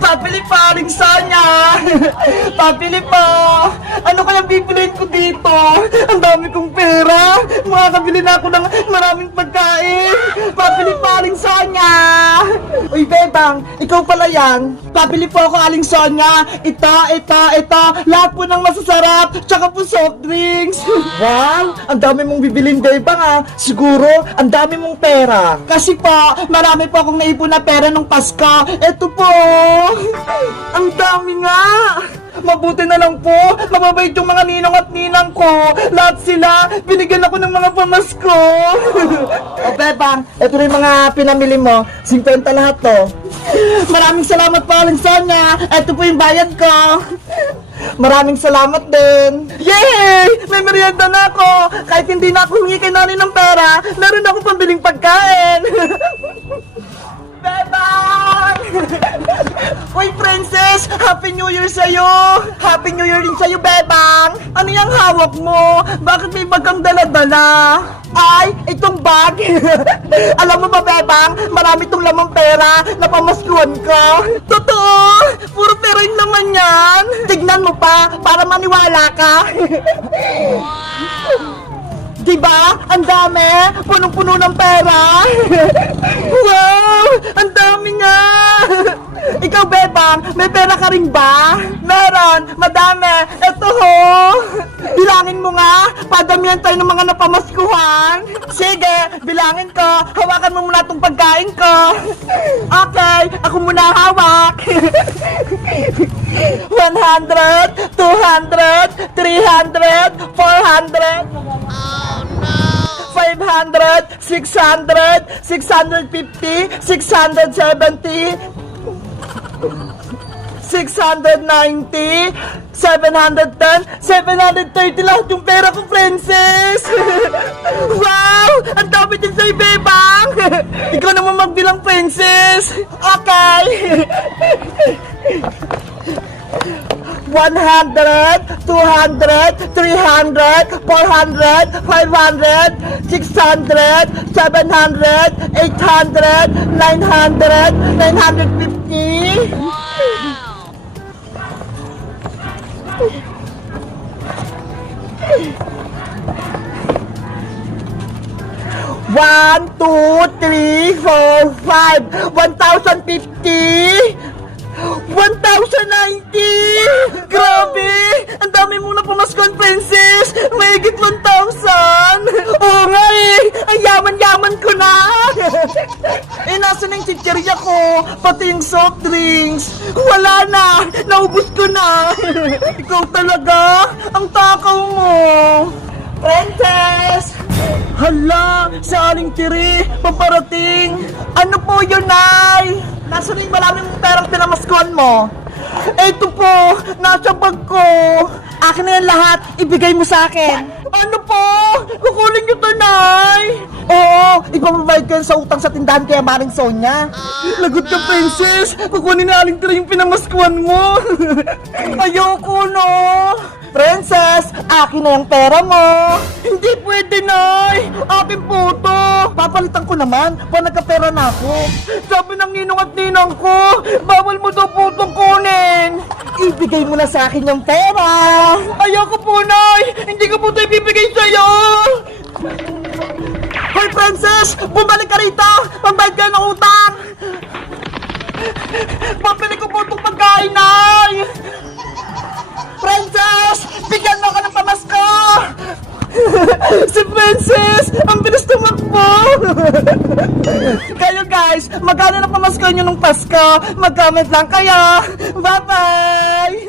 Pabili pa, Aling Sonia! Pabili pa! Ano kaya bibiliin ko dito? Ang dami kong pera! Makakabili na ako ng maraming pagkain! Pabili pa, Aling Sonia! Uy, Bebang, ikaw pala yan. Pabili po ako, Aling Sonia. Ito. Lahat po ng masasarap. Tsaka po soft drinks. Wow, ang dami mong bibilin, Bebang ah. Siguro, ang dami mong pera. Kasi po, marami po akong naipon na pera nung Pasko. Ito po. Ang dami nga. Mabuti na lang po, mababait yung mga ninong at ninang ko. Lahat sila, binigyan ako ng mga pamasko. O Bebang, ito rin mga pinamili mo. 50 lahat to. Maraming salamat po, Aling Sonia. Ito po yung bayad ko. Maraming salamat din. Yay! May merienda na ako. Kahit hindi na ako humingi kay nanay ng pera, meron ako pambiling pagkain. Bebang! Uy, Princess! Happy New Year sa'yo! Happy New Year din sa'yo, Bebang! Ano yung hawak mo? Bakit may bagang dala-dala? Ay, itong bag! Alam mo ba, Bebang? Marami itong lamang pera na pamaskuhan ko. Totoo! Puro pera yung naman yan! Tignan mo pa, para maniwala ka! Diba? Ang dami! Punong-puno ng pera! Wow! Ang dami nga! Ikaw, Bebang, may pera ka rin ba? Meron! Madami! Ito ho! Bilangin mo nga! Padamihan tayo ng mga napamaskuhan! Sige! Bilangin ko! Hawakan mo muna itong pagkain ko! Okay! Ako muna hawak! 100, 200, 300, 400, 500, 600, 650, 670, 690, 710, 730 lahat yung pera ko, Princess! Wow! Ang dami din sa'yo, Bebang! Ikaw naman magbilang, Princess! Okay! 100, 200, 300, 400, 500, 600, 700, 800, 900, 950. One, two, three, four, 5, 1,050. 1,090! Grabe! Ang dami mong napamaskon, Princess! Mahigit 1,000! Oo nga eh! Ang yaman-yaman ko na! Eh, nasa na yung chichirya ko? Pati yung soft drinks! Wala na! Naubos ko na! Ikaw talaga! Ang takaw mo! Princess! Hala! Sa aling tiri! Paparating! Ano po yun, Nay? Nasaan yung maraming perang pinamaskuhan mo? Eto po, nasa bag ko. Akin na yan lahat, ibigay mo sa akin. Ano po? Kukunin niyo to, Nay. Oo, ipababayad ko yan sa utang sa tindahan kaya Maring Sonia. Lagot ka, Princess. Kukunin na aling tira yung pinamaskuhan mo. Ayoko, no. Princess, akin na yung pera mo. Hindi pwede, Nay. Akin po to. Papalitan ko naman pag nagkapera na ako. Sabi ng ninong at ninang ko, bawal mo daw po itong kunin. Ibigay mo na sa akin yung pera. Ayoko po, Nay. Hindi ko po ito ibibigay sa'yo. Hoy, Princess! Bumalik ka rito! Pambayad ka ng utang! Pabili ko po itong pagkain, Nay! Princess! Bigyan mo ako ng pamasko! Si Princess! Ang bilis tumakbo! Kayo guys, magkano na pamasko nyo nung Pasko? Mag-comment lang kayo! Bye-bye!